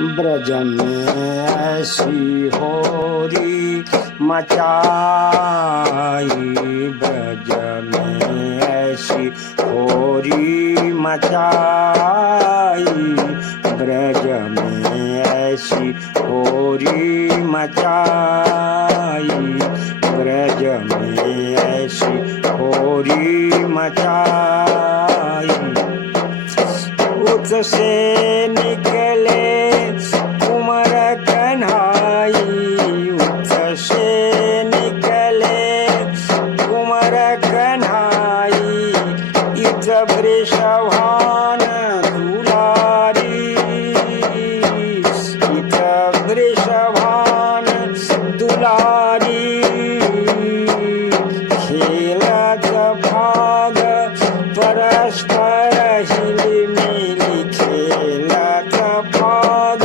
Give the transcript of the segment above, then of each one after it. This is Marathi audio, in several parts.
ब्रज में ऐसी होरी मचाई, ब्रज में ऐसी होरी मचाई, ब्रज में ऐसी होरी मचाई, ब्रज में ऐसी होरी मचाई। उस से निकले कुंवर कन्हाई, उस से निकले कुंवर कन्हाई, इस वृषभान दुलारी, इस वृषभान दुलारी, खेलत भाग परस्पर हिलिमिली, खेलत भाग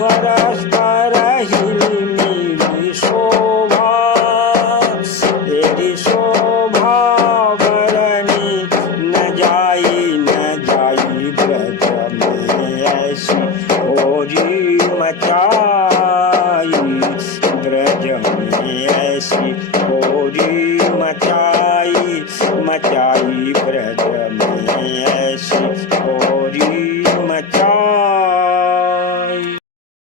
परस्पर हिलिमिली, शोभा तेरी शोभा बरनी न जाई ब्रज में ऐसी होरी मचाई, ब्रज में ऐसी होरी मचाई, मचाई ब्रज